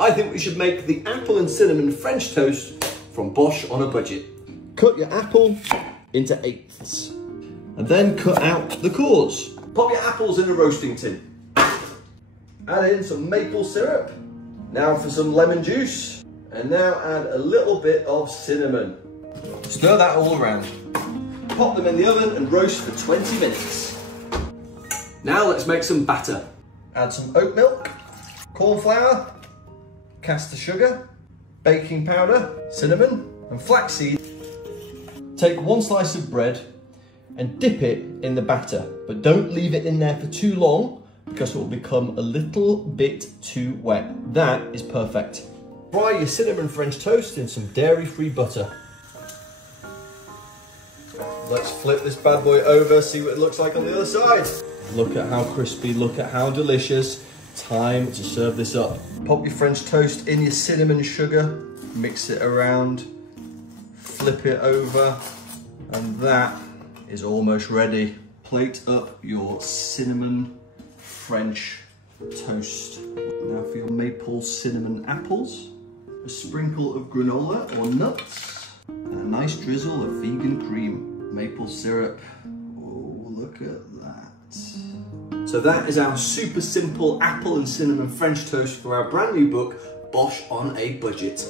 I think we should make the apple and cinnamon French toast from Bosh on a budget. Cut your apple into eighths and then cut out the cores. Pop your apples in a roasting tin. Add in some maple syrup. Now for some lemon juice. And now add a little bit of cinnamon. Stir that all around. Pop them in the oven and roast for 20 minutes. Now let's make some batter. Add some oat milk, corn flour, caster sugar, baking powder, cinnamon and flaxseed. Take one slice of bread and dip it in the batter, but don't leave it in there for too long because it will become a little bit too wet. That is perfect. Fry your cinnamon French toast in some dairy-free butter. Let's flip this bad boy over, see what it looks like on the other side. Look at how crispy, look at how delicious. Time to serve this up. Pop your French toast in your cinnamon sugar, mix it around, flip it over, and that is almost ready. Plate up your cinnamon French toast. Now for your maple cinnamon apples, a sprinkle of granola or nuts, and a nice drizzle of vegan cream, maple syrup. Oh, look at that. So that is our super simple apple and cinnamon French toast for our brand new book, Bosh on a Budget.